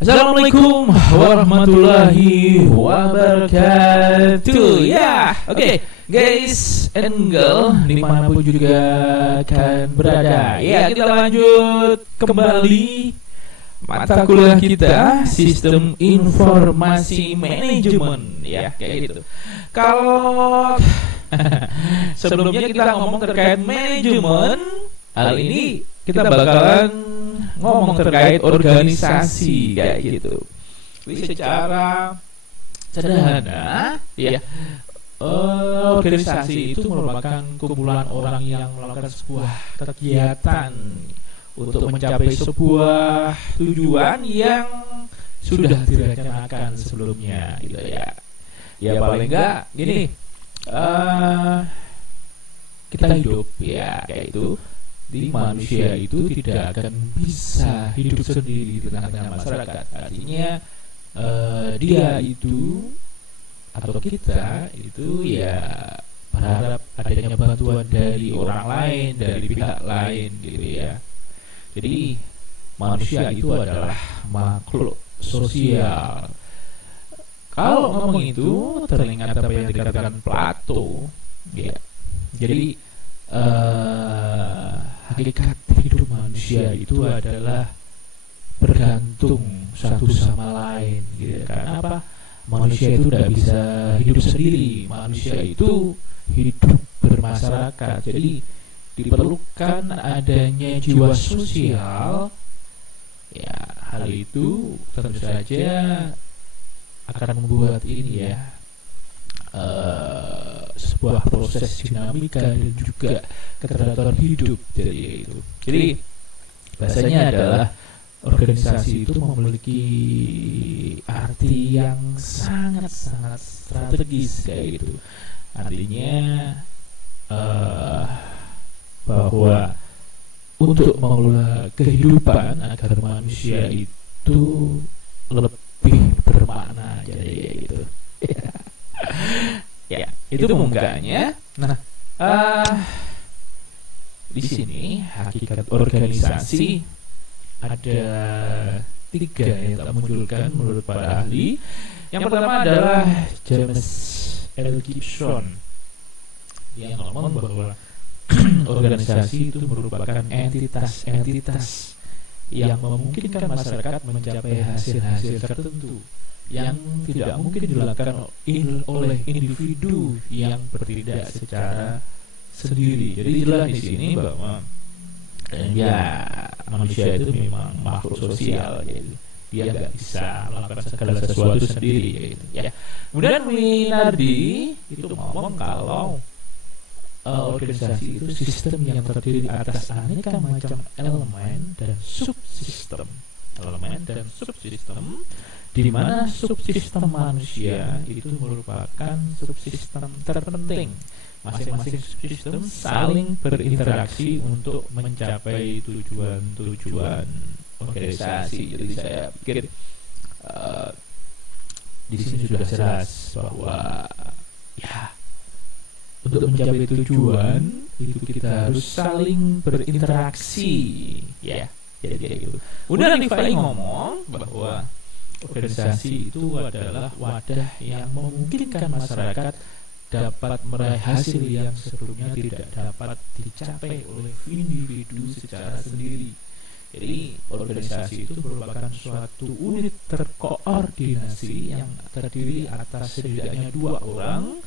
Assalamualaikum warahmatullahi wabarakatuh. Ya, oke, guys and girl, dimanapun juga kalian berada. Ya, kita lanjut kembali mata kuliah kita, Sistem Informasi Manajemen. Ya, kayak gitu. Kalau sebelumnya kita ngomong terkait manajemen, hal ini kita bakalan ngomong terkait organisasi kayak gitu. Jadi secara sederhana, ya, organisasi itu merupakan kumpulan orang yang melakukan sebuah kegiatan untuk mencapai sebuah tujuan yang sudah direncanakan sebelumnya, gitu ya. Ya paling enggak gini, kita hidup ya kayak itu. Di manusia itu tidak akan bisa hidup sendiri di tengah-tengah masyarakat. Artinya dia itu atau kita itu ya berharap adanya bantuan dari orang lain, dari pihak lain gitu ya. Jadi manusia itu adalah makhluk sosial. Kalau ngomong itu teringat apa yang dikatakan Plato ya. Jadi hakikat hidup manusia itu adalah bergantung satu sama lain gitu kan. Apa? Manusia itu tidak bisa hidup sendiri. Manusia itu hidup bermasyarakat. Jadi diperlukan adanya jiwa sosial. Ya, hal itu tentu saja akan membuat ini ya sebuah proses dinamika dan juga keteraturan hidup dari itu. Jadi bahasanya adalah organisasi itu memiliki arti yang sangat-sangat strategis kayak gitu. Artinya bahwa untuk mengelola kehidupan agar manusia itu lebih bermakna jadi gitu. Ya, itu pembukaannya. Nah, di sini hakikat organisasi ada 3 yang tak munculkan menurut para ahli. Yang pertama adalah James L. Gibson yang ngomong bahwa organisasi itu merupakan entitas-entitas yang memungkinkan masyarakat mencapai hasil-hasil tertentu yang tidak mungkin dilakukan oleh individu yang bertindak secara sendiri. Jadi jelas di sini bahwa ya manusia itu memang makhluk sosial, gitu. Dia nggak bisa melakukan segala sesuatu sendiri, gitu. Ya. Kemudian Minardi itu ngomong kalau organisasi itu sistem yang terdiri atas aneka macam elemen dan subsistem. Di mana subsistem manusia itu merupakan subsistem terpenting. Masing-masing subsistem saling berinteraksi untuk mencapai tujuan-tujuan organisasi. Jadi saya pikir di sini sudah jelas bahwa ya untuk mencapai tujuan itu kita harus saling berinteraksi, ya. Jadi gitu. Udah Rifai ngomong bahwa organisasi itu adalah wadah yang memungkinkan masyarakat dapat meraih hasil yang sebelumnya tidak dapat dicapai oleh individu secara sendiri. Jadi organisasi itu merupakan suatu unit terkoordinasi yang terdiri atas setidaknya 2 orang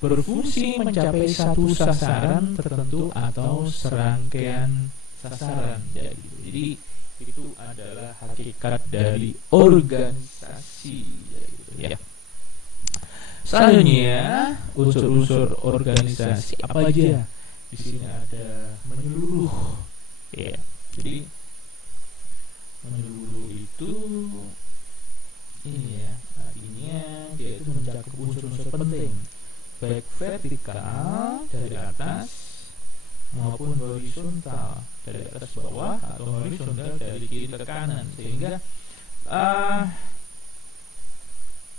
berfungsi mencapai satu sasaran tertentu atau serangkaian sasaran. Jadi itu adalah hakikat dari organisasi, ya. Selanjutnya unsur-unsur organisasi apa aja? Di sini ada menyeluruh, ya. Jadi menyeluruh itu ini ya, artinya dia itu mencakup unsur-unsur penting, baik vertikal dari atas maupun horizontal dari atas bawah atau horizontal dari kiri ke kanan, sehingga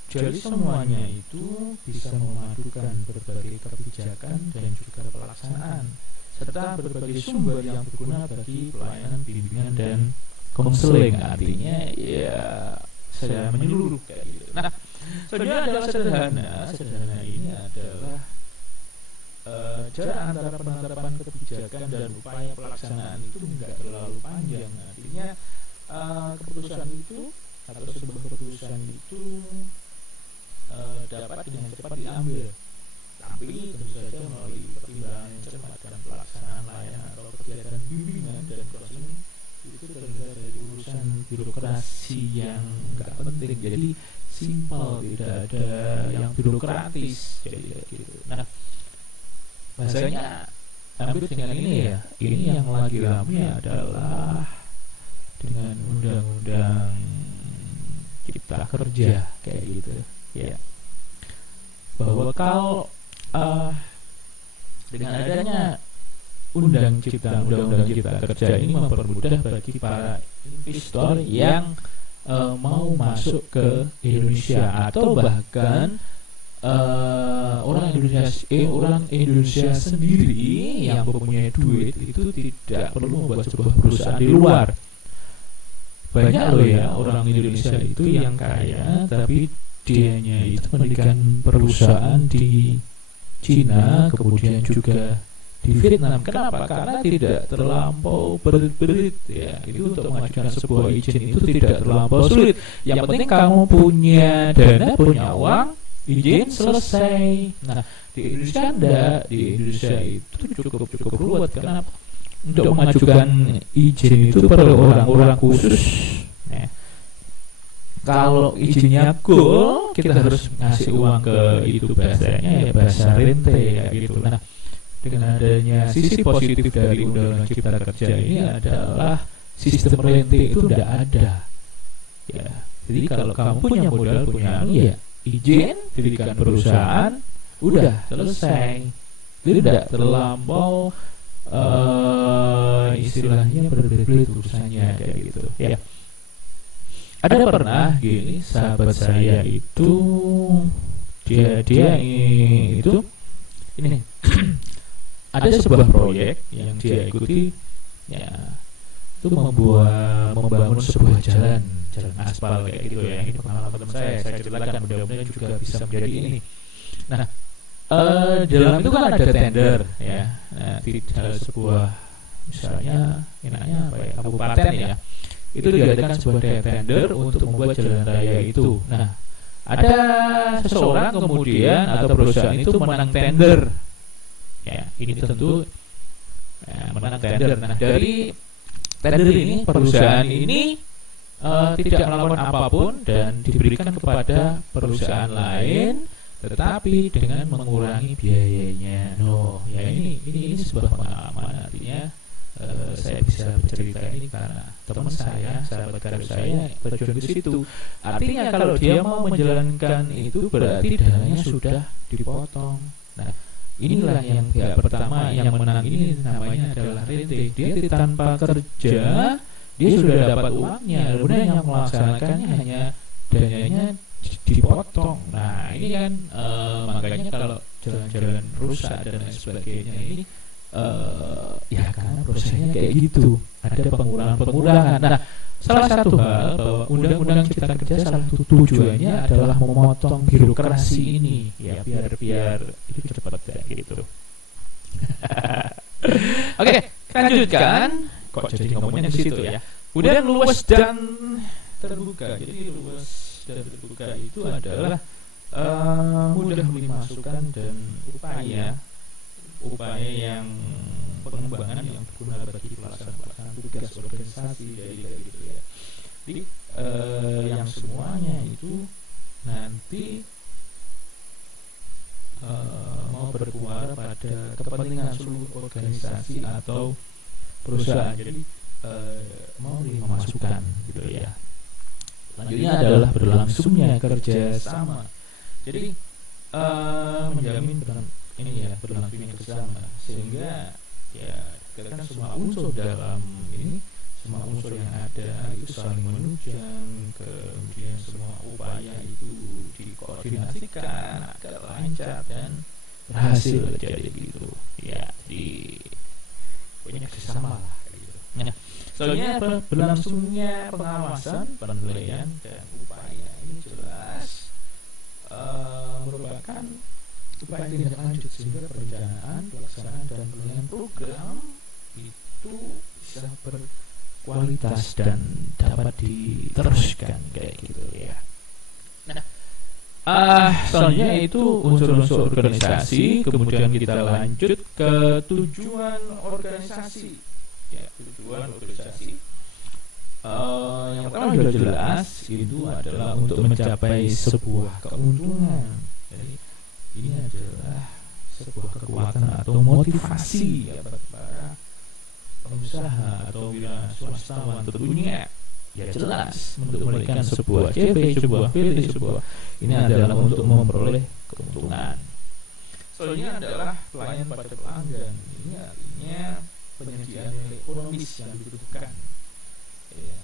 Jadi semuanya itu bisa memadukan berbagai kebijakan dan juga pelaksanaan serta berbagai sumber yang berguna bagi pelayanan bimbingan dan konseling. Artinya ya saya menyeluruh kayak gitu. Nah, sebenarnya adalah sederhana ini adalah jarak antara penetapan kebijakan dan upaya pelaksanaan itu enggak terlalu panjang. Artinya keputusan itu atau sebuah keputusan itu dapat dengan cepat diambil, tapi tentu saja melalui pertimbangan yang cermat dan pelaksanaan layanan atau kegiatan bimbingan dan konseling itu terhindar dari urusan birokrasi yang nggak penting. Jadi simpel, tidak ada yang birokratis. Jadi gitu. Nah, bahasanya hampir dengan ini ya. Ini yang lagi ramai adalah dengan undang-undang cipta kerja kayak gitu ya. Bahwa kalau dengan adanya undang-undang cipta kerja ini mempermudah bagi para investor yang mau masuk ke Indonesia atau bahkan orang Indonesia sendiri yang mempunyai duit itu tidak perlu membuat sebuah perusahaan di luar. Banyak loh ya orang Indonesia itu yang kaya tapi dianya itu mendirikan perusahaan di Cina, kemudian juga di Vietnam. Kenapa? Karena tidak terlampau berit-berit ya. Itu untuk mengajukan sebuah izin itu tidak terlampau sulit. Yang penting kamu punya dana, punya uang, izin selesai. Nah, di Indonesia enggak. Di Indonesia itu cukup ruwet. Karena untuk mengajukan izin itu perlu orang-orang khusus. Nah, kalau izinnya goal, kita harus ngasih uang ke itu bahasanya ya bahasa rente ya gitu. Nah, dengan adanya sisi positif dari undang-undang cipta kerja ini adalah sistem rente itu tidak ada. Ya, jadi kalau kamu punya modal, punya ya izin, dirikan perusahaan, udah selesai. Tidak terlampau istilahnya berbelit-belit urusannya kayak gitu. Ya. Ada pernah gini sahabat saya itu dia itu ini ada sebuah proyek yang dia ikuti ya itu membangun sebuah jalan aspal kayak gitu ya. Ini pengalaman teman saya ceritakan, mudah-mudahan juga bisa menjadi ini. Nah, dalam itu kan ada tender ya. Nah, di dalam sebuah misalnya enaknya apa ya, kabupaten ya. Itu diadakan sebuah tender untuk membuat jalan raya itu. Nah, ada seseorang kemudian atau perusahaan itu menang tender. Ya, ini tentu menang tender. Nah, dari tender ini perusahaan ini tidak melakukan apapun dan diberikan kepada perusahaan lain, tetapi dengan mengurangi biayanya. No, ya ini sebuah pengalaman. Artinya saya bisa bercerita ini karena teman saya, sahabat karib saya terjun ke situ. Artinya kalau dia mau menjalankan itu berarti dananya sudah dipotong. Nah, inilah yang pihak pertama yang menang ini namanya adalah rente. Dia tanpa kerja, dia sudah dapat uangnya, kemudian yang melaksanakannya hanya dananya dipotong. Nah, ini kan makanya kalau jalan-jalan rusak dan lain sebagainya ini ya karena prosesnya kayak gitu, ada pengurangan. Nah, salah satu hal bahwa undang-undang cipta kerja salah satu tujuannya adalah memotong birokrasi ini ya biar itu cepat ya gitu. Oke, lanjutkan. Kok jadi ngomongnya di situ ya. Kemudian luas dan terbuka. Jadi luas dan terbuka itu adalah mudah dimasukkan dan upaya yang pengembangan yang berguna bagi pelaksanaan tugas organisasi dari gitu ya. Jadi yang semuanya itu nanti mau bermuara pada kepentingan seluruh organisasi atau perusahaan. Jadi mau dimasukkan gitu ya. Selanjutnya adalah berlangsungnya kerja sama. Jadi menjamin berlangsungnya kerjasama sehingga ya kan semua unsur dalam ini, semua unsur yang ada itu saling menunjang ke semua upaya itu dikoordinasikan agar lancar dan berhasil jadi gitu ya. Jadi punya kerjasama lah gitu. Nah, soalnya berlangsungnya pengawasan, penilaian dan upaya ini jelas merupakan upaya tindak lanjut sehingga perencanaan, pelaksanaan dan penilaian program itu bisa berkualitas dan dapat diteruskan kayak gitu ya. Nah, selanjutnya itu unsur-unsur organisasi, kemudian kita lanjut ke tujuan organisasi. Ya, tujuan organisasi. Yang pertama sudah jelas, itu adalah untuk mencapai sebuah keuntungan. Jadi ini adalah sebuah kekuatan atau motivasi ya bagi para pengusaha atau wira swastawan tentunya. Ya jelas untuk memberikan sebuah CP, sebuah PT, sebuah ini adalah untuk memperoleh keuntungan. Soalnya adalah pelayan pada pelanggan. Ini artinya penyediaan nilai ekonomis yang dibutuhkan. Ya,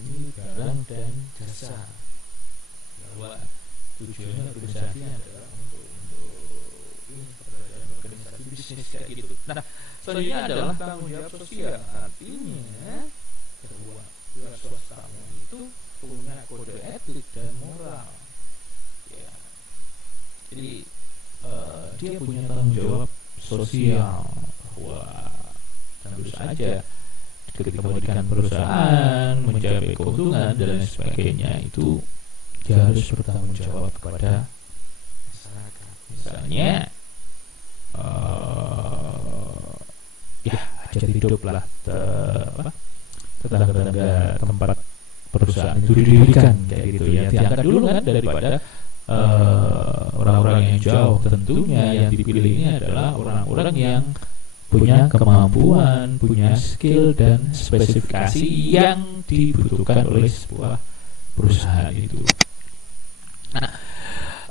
ini barang dan jasa. Bahwa tujuannya organisasi adalah untuk ini keberadaan organisasi bisnis kayak gitu. Nah, soalnya adalah tanggung jawab sosial. Artinya bahwa wira swastawan itu punya kode etik dan moral ya. Jadi dia punya tanggung jawab sosial bahwa tentu saja ketika memberikan perusahaan mencapai keuntungan dan lain sebagainya itu dia harus bertanggung jawab kepada masyarakat. Misalnya ya hajat hidup lah tetangga tempat perusahaan itu didirikan kayak gitu ya, diangkat dulu kan daripada orang-orang yang jauh. Tentunya yang dipilih ini adalah orang-orang yang punya kemampuan, punya skill dan spesifikasi yang dibutuhkan oleh sebuah perusahaan itu. Nah,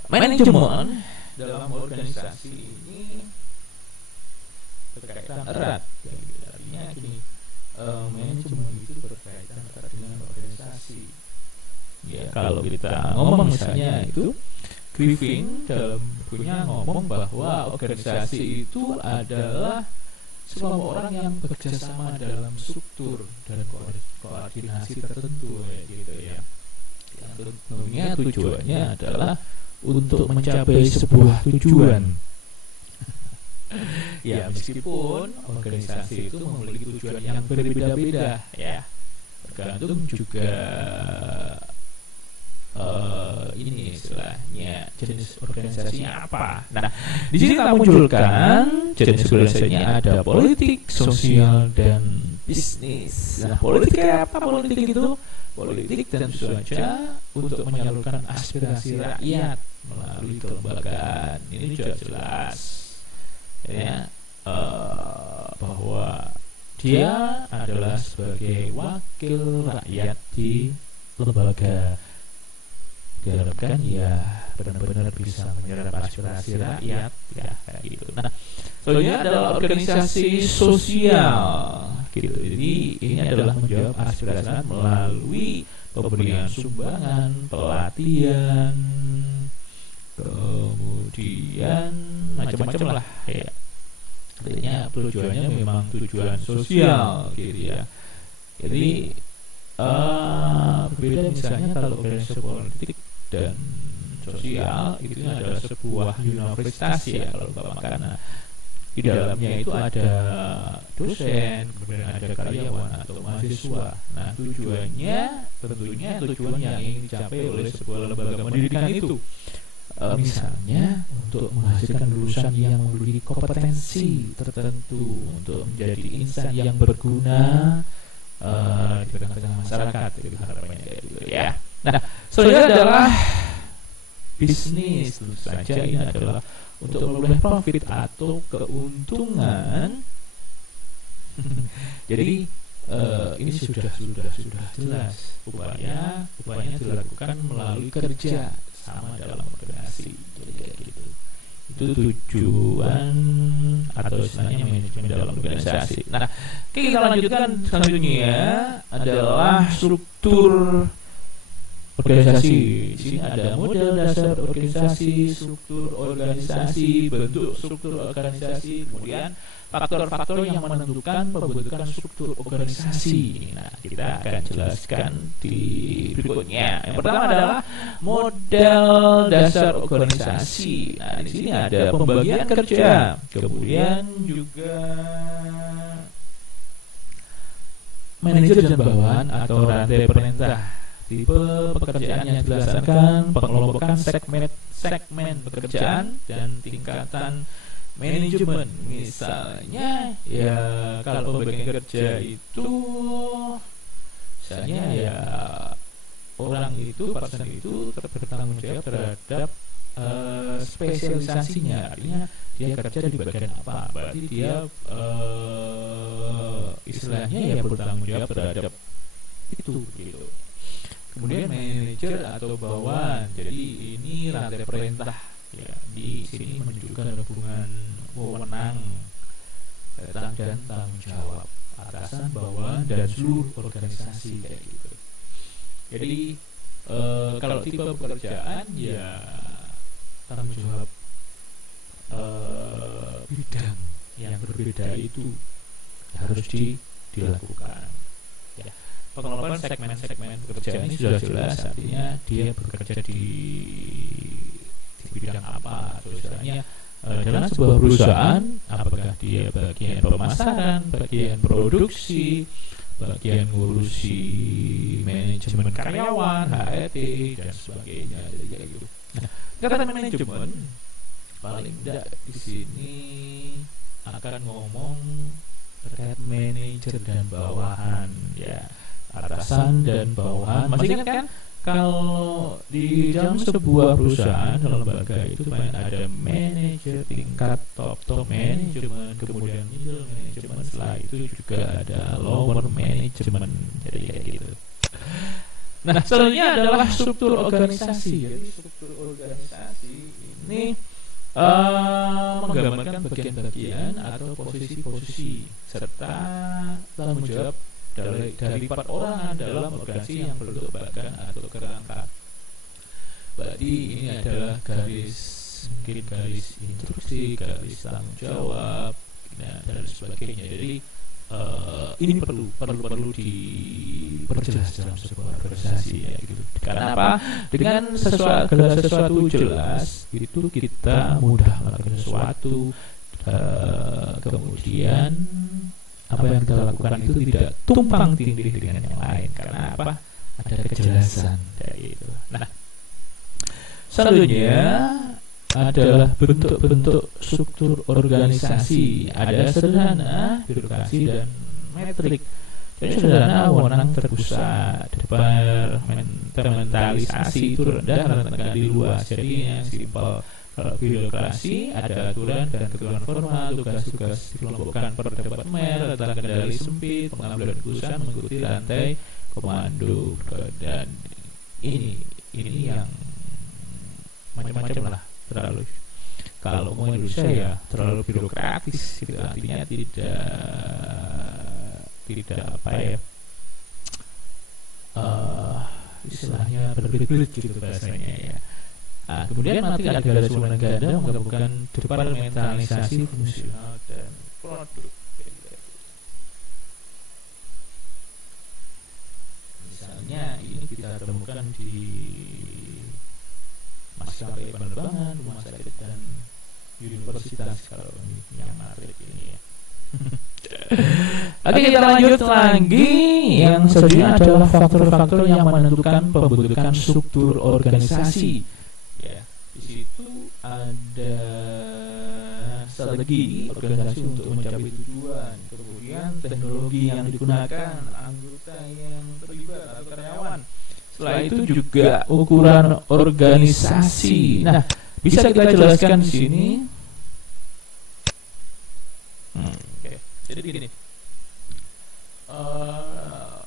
manajemen dalam organisasi ini berkaitan erat. Artinya gini, manajemen itu berkaitan erat dengan organisasi. Ya, kalau kita ngomong misalnya itu Griffin dalam bukunya ngomong bahwa organisasi itu adalah sekelompok orang yang bekerja sama dalam struktur dan koordinasi tertentu gitu ya. Yang tentunya tujuannya adalah untuk mencapai sebuah tujuan. Ya, meskipun organisasi itu memiliki tujuan yang berbeda-beda ya, tergantung juga ini istilahnya jenis organisasinya apa. Nah, di sini kita munculkan jenis organisasinya ada politik, sosial dan bisnis. Nah, politik kayak apa? Politik itu politik tentu saja untuk menyalurkan aspirasi rakyat melalui kelembagaan. Ini juga jelas ya, bahwa dia adalah sebagai wakil rakyat di lembaga. Diharapkan ya benar-benar bisa menyerap aspirasi rakyat ya kayak gitu. Nah, soalnya adalah organisasi sosial gitu. Jadi ini adalah menjawab aspirasi melalui pemberian sumbangan, pelatihan, kemudian macam-macam lah ya. Artinya tujuannya memang tujuan sosial gitu ya. Jadi berbeda misalnya kalau organisasi politik dan sosial itu adalah sebuah universitas ya kalau Bapak, karena di dalamnya itu ada dosen, kemudian ada karyawan atau mahasiswa. Nah, tujuannya tentunya tujuan yang ingin dicapai oleh sebuah lembaga pendidikan itu misalnya untuk menghasilkan lulusan yang memiliki kompetensi tertentu untuk menjadi insan yang berguna di tengah-tengah masyarakat gitu, harapannya kayak gitu ya. Nah, soalnya adalah bisnis, tentu saja ini adalah untuk memperoleh profit atau keuntungan. Jadi ini sudah jelas upayanya dilakukan melalui kerja sama dalam organisasi. Jadi kayak gitu. Itu tujuan atau istilahnya manajemen dalam organisasi. Nah, kita lanjutkan selanjutnya adalah struktur organisasi. Di sini ada model dasar organisasi, struktur organisasi, bentuk struktur organisasi, kemudian faktor-faktor yang menentukan pembentukan struktur organisasi. Nah, kita akan jelaskan di berikutnya. Yang pertama adalah model dasar organisasi. Nah, di sini ada pembagian kerja, kemudian juga manajer dan bawahan atau rantai perintah. Tipe pekerjaan yang dilaksanakan, pengelompokan segmen pekerjaan dan tingkatan manajemen. Misalnya ya kalau pembagian kerja itu misalnya ya orang itu, person itu bertanggung jawab terhadap spesialisasinya. Artinya dia kerja di bagian apa, berarti dia istilahnya ya bertanggung jawab terhadap itu gitu. Kemudian manajer atau bawahan, jadi ini rantai perintah ya, di sini menunjukkan hubungan wewenang dan tanggung jawab atasan, bawahan dan seluruh organisasi kayak gitu. Jadi kalau tipe pekerjaan ya tanggung jawab bidang yang berbeda itu harus dilakukan. Ya. Pengelolaan segmen-segmen pekerjaan ini sudah jelas, artinya dia bekerja di bidang apa. Atau misalnya dalam sebuah perusahaan, apakah dia bagian pemasaran, bagian produksi, bagian ngurusi manajemen karyawan, HRD dan sebagainya, jadi gitu. Nah, kata manajemen paling tidak di sini akan ngomong terkait manajer dan bawahan ya. Atasan dan bawahan. Masih ingat kan kalau di dalam sebuah perusahaan atau lembaga itu ada manajer tingkat top manajemen, kemudian middle manajemen, setelah itu juga ada lower manajemen, jadi kayak gitu. Nah, selanjutnya adalah struktur organisasi. Jadi struktur organisasi ini menggambarkan bagian-bagian atau posisi-posisi serta tanggung jawab dari perorangan dalam organisasi yang berbentuk bagan atau kerangka. Berarti ini adalah garis, mungkin garis instruksi, garis tanggung jawab, dan sebagainya. Jadi ini perlu diperjelas dalam sebuah organisasi ya gitu. Karena apa? Dengan sesuatu jelas itu kita mudah melakukan sesuatu, kemudian apa yang kita lakukan itu tidak tumpang tindih dengan yang lain. Karena apa? Ada kejelasan dari itu. Nah, selanjutnya adalah bentuk-bentuk struktur organisasi. Ada sederhana, birokrasi, dan metrik. Jadi sederhana, wewenang terpusat, departementalisasi itu rendah, rendah di luas. Jadi yang simpel. Kalau birokrasi ada aturan dan ketentuan formal, tugas-tugas dikelompokkan per departemen, tentang kendali sempit, pengambilan keputusan mengikuti rantai komando, dan ini yang macam-macam lah. Terlalu, kalau mau Indonesia ya terlalu birokratis gitu, artinya tidak apa ya, istilahnya berbelit-belit gitu bahasanya ya. Nah, kemudian nanti ada garis wewenang ganda menggabungkan departementalisasi fungsional dan produk. Misalnya ini kita temukan di maskapai penerbangan, rumah sakit dan universitas kalau yang menarik ini ya. Oke, kita lanjut lagi. Yang selanjutnya adalah faktor-faktor yang menentukan pembentukan struktur organisasi. Ya, di situ ada strategi organisasi untuk mencapai tujuan, kemudian teknologi yang digunakan, anggota yang terlibat atau karyawan. Setelah itu juga ukuran organisasi. Nah, bisa kita jelaskan di sini. Oke. Jadi begini.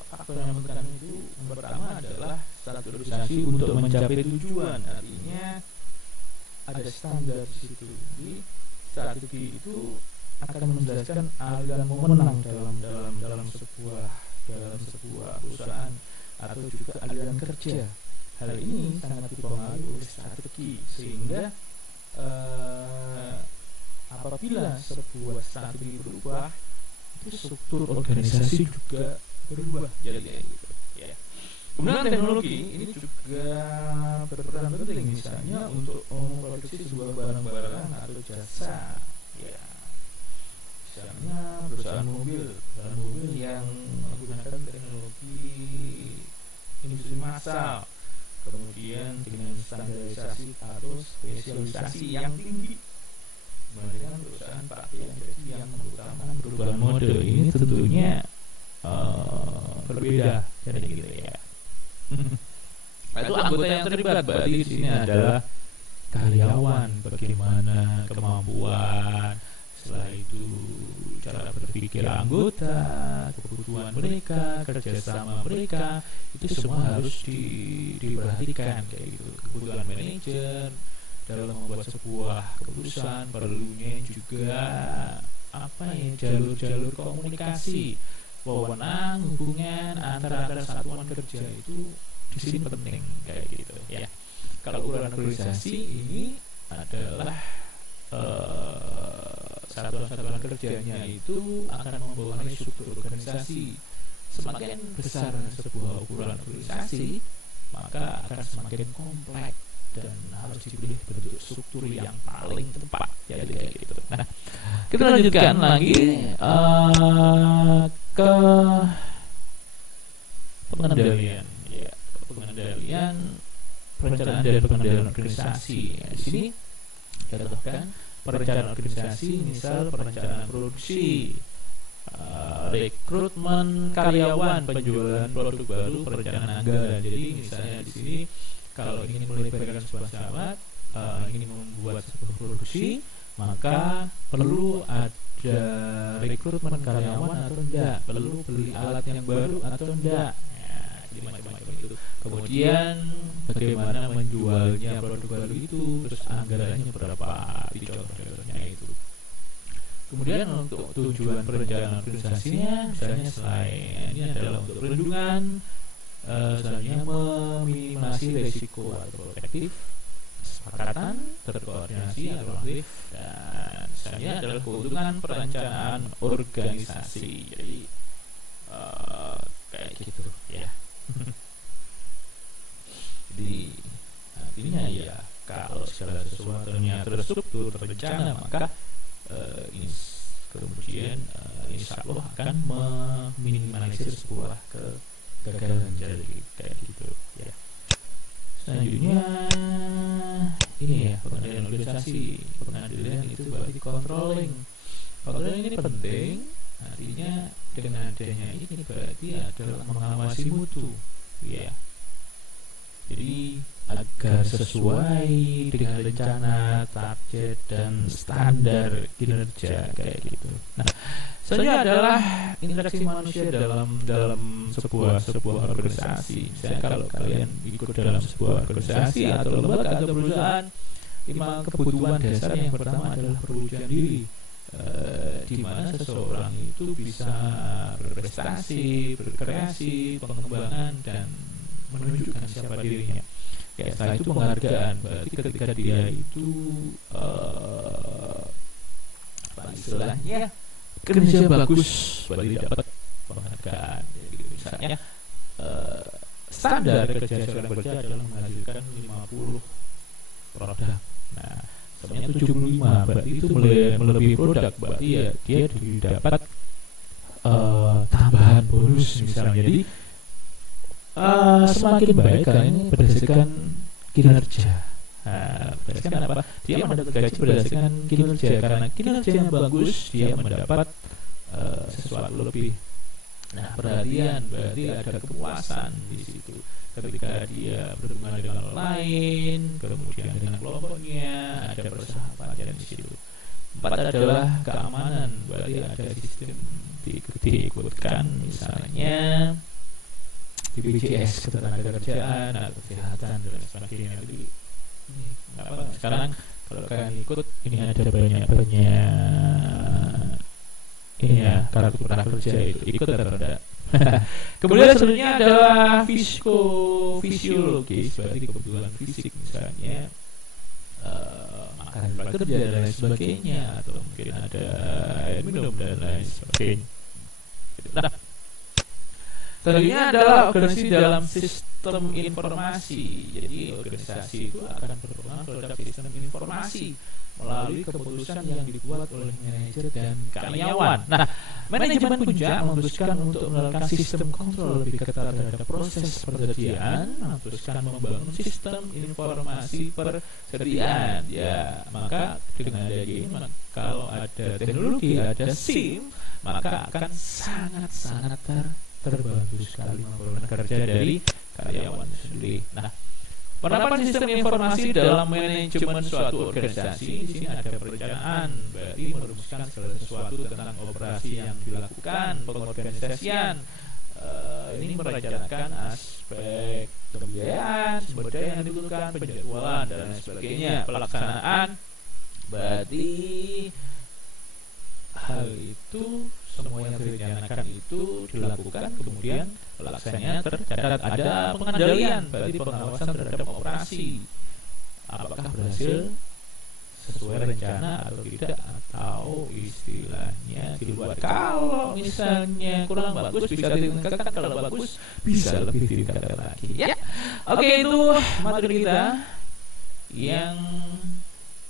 Faktor yang menentukan itu yang pertama adalah strategi organisasi untuk mencapai tujuan. Artinya ada standar di situ. Jadi strategi itu akan menjelaskan aliran memenang dalam sebuah perusahaan atau juga aliran kerja hal ini sangat dipengaruhi oleh strategi, sehingga apabila sebuah strategi berubah, itu struktur organisasi juga berubah. Jadi kayak gitu ya. Kemudian teknologi ini juga berperan penting, misalnya untuk memproduksi sebuah barang-barang atau jasa ya. Misalnya perusahaan mobil yang menggunakan teknologi industri massal, kemudian dengan standarisasi atau spesialisasi yang tinggi, kemudian perusahaan pakaian jadi yang mengutamakan perubahan mode. Ini tentunya berbeda jadi gitu ya. Nah, itu anggota yang terlibat berarti di sini adalah karyawan, bagaimana kemampuan, setelah itu cara berpikir anggota, kebutuhan mereka, kerjasama mereka, itu semua harus diperhatikan kayak gitu. Kebutuhan manajer dalam membuat sebuah keputusan, perlunya juga jalur-jalur komunikasi, wewenang, hubungan antara satuan kerja itu di sini penting kayak gitu ya. Kalau ukuran organisasi ini adalah satuan-satuan kerjanya itu akan membawahi struktur organisasi. Semakin besar sebuah ukuran organisasi, maka akan semakin kompleks dan harus dipilih bentuk struktur yang paling tepat. Jadi kayak gitu. Nah, kita lanjutkan lagi ke pengendalian, ya, pengendalian perencanaan dan pengendalian organisasi. Ya, di sini contohkan perencanaan organisasi, misal perencanaan produksi, rekrutmen karyawan, penjualan produk baru, perencanaan anggaran. Jadi misalnya di sini kalau ingin melebarkan sebuah pesawat, ingin membuat sebuah produksi, maka perlu ada rekrutmen karyawan atau enggak, perlu beli alat yang baru atau enggak. Jadi macam-macam itu. Kemudian bagaimana menjualnya produk baru itu, terus anggarannya berapa, contohnya itu. Kemudian untuk tujuan perencanaan organisasinya, misalnya selain ini adalah untuk perlindungan, misalnya meminimasi risiko atau efektif, kesepakatan, terkoordinasi atau aktif, dan misalnya adalah keuntungan perencanaan organisasi. Jadi kayak gitu ya. Jadi artinya ya, kalau segala sesuatunya terstruktur, terencana, maka ini kemudian insya Allah akan meminimalisir sebuah kegagalan. Jadi kayak gitu ya. Selanjutnya ini ya, pengendalian organisasi. Pengendalian itu berarti controlling. Controlling ini penting, artinya dengan adanya ini berarti adalah mengawasi mutu ya. Jadi agar sesuai dengan rencana, target, dan standar kinerja kayak gitu. Nah, selanjutnya adalah interaksi manusia dalam sebuah organisasi. Misalnya kalau kalian ikut dalam sebuah organisasi atau lembaga atau perusahaan, lima kebutuhan dasar yang pertama adalah perwujudan diri, di mana seseorang itu bisa berprestasi, berkreasi, pengembangan, dan menunjukkan siapa dirinya. Ya, setelah itu penghargaan, berarti ketika dia itu istilahnya kerja bagus, berarti dapat penghargaan. Jadi misalnya standar kerja seorang kerja adalah menghasilkan 50 produk. Nah, sebenarnya 75, berarti itu melebihi produk, berarti ya dia dapat tambahan bonus misalnya. Jadi semakin baik karena ini berdasarkan kinerja. Berdasarkan apa? Dia mendapat gaji berdasarkan kinerja. Karena kinerja yang bagus, dia mendapat sesuatu lebih. Nah, perhatian berarti ada kepuasan di situ. Ketika dia berhubungan dengan orang lain, kemudian dengan kelompoknya, ada persahabatan di situ. 4 adalah keamanan, berarti ada sistem diikutkan, misalnya BPJS, ketenagakerjaan, kesehatan, dan sebagainya. Jadi sekarang kalau kalian ikut, ini ada banyak ini ya, kartu prakerja itu ikut atau tidak, Kemudian selanjutnya adalah fisiologis, berarti kebutuhan fisik misalnya makan, bekerja dan lain sebagainya, atau mungkin ada air minum dan lain sebagainya. Nah, selanjutnya adalah organisasi dalam sistem informasi. Jadi organisasi itu akan berperan terhadap sistem informasi melalui keputusan yang dibuat oleh manajer dan karyawan. Nah, manajemen puncak memutuskan untuk menerapkan sistem kontrol lebih ketat terhadap proses persediaan, memutuskan membangun sistem informasi persediaan. Ya, maka dengan adanya ini, kalau ada teknologi, ada SIM, maka akan sangat-sangat terbantu sekali memperoleh kerja dari karyawan sendiri. Nah, penerapan sistem informasi dalam manajemen suatu organisasi, di sini ada perencanaan, berarti merumuskan segala sesuatu tentang operasi yang dilakukan, pengorganisasian. Ini merencanakan aspek pembiayaan, sumber daya yang dibutuhkan, penjadwalan dan lain sebagainya. Pelaksanaan, berarti hal itu semua yang direncanakan itu dilakukan, kemudian pelaksananya tercatat. Ada pengendalian, berarti pengawasan terhadap operasi, apakah berhasil sesuai rencana atau tidak, atau istilahnya di luar. Kalau misalnya kurang bagus bisa ditingkatkan, kalau bagus bisa lebih ditingkatkan lagi. Ya, oke, itu materi kita yang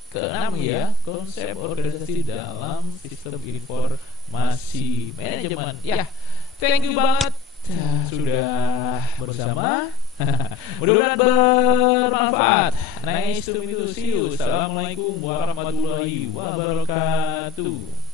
keenam ya, konsep organisasi dalam sistem informasi manajemen. Ya, thank you banget sudah bersama. Mudah-mudahan bermanfaat. Nice to meet you. See you. Assalamualaikum warahmatullahi wabarakatuh.